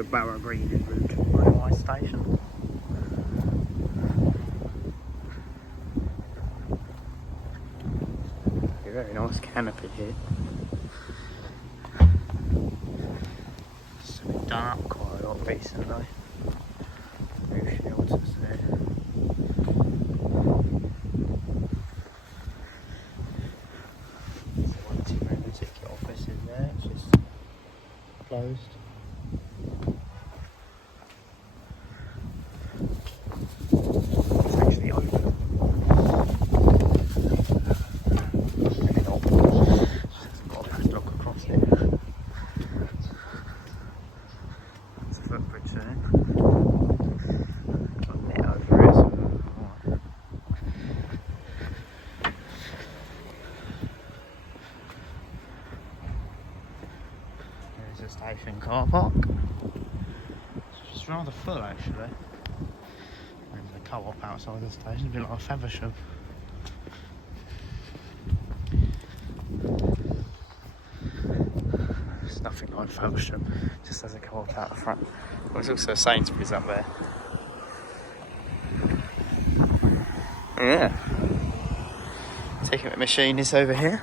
the Borough Green en route railway station. A very nice canopy here. It's been done up quite a lot recently. Roof shelters there. There's a waiting room, the ticket office in there, it's just closed. It's actually open. Maybe not. Just got a look across it. There's a footbridge there. Got a net over it. Right. There's a station car park. It's rather full actually. There's a co-op outside the station, a bit like a Faversham. It's nothing like Faversham, just has a co-op out the front. There's also Sainsbury's up there. Yeah. Ticket machine is over here.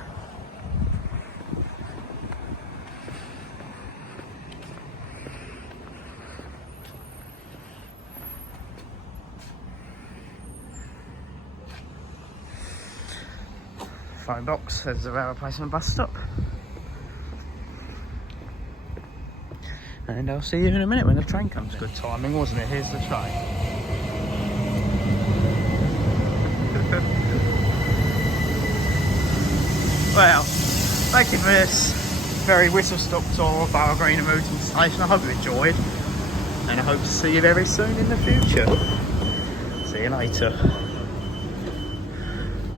Phone box, there's a rail replacement bus stop. And I'll see you in a minute when the train comes. Good timing, wasn't it? Here's the train. Well, thank you for this very whistle-stop tour of Borough Green and Wrotham station. I hope you enjoyed, and I hope to see you very soon in the future. See you later.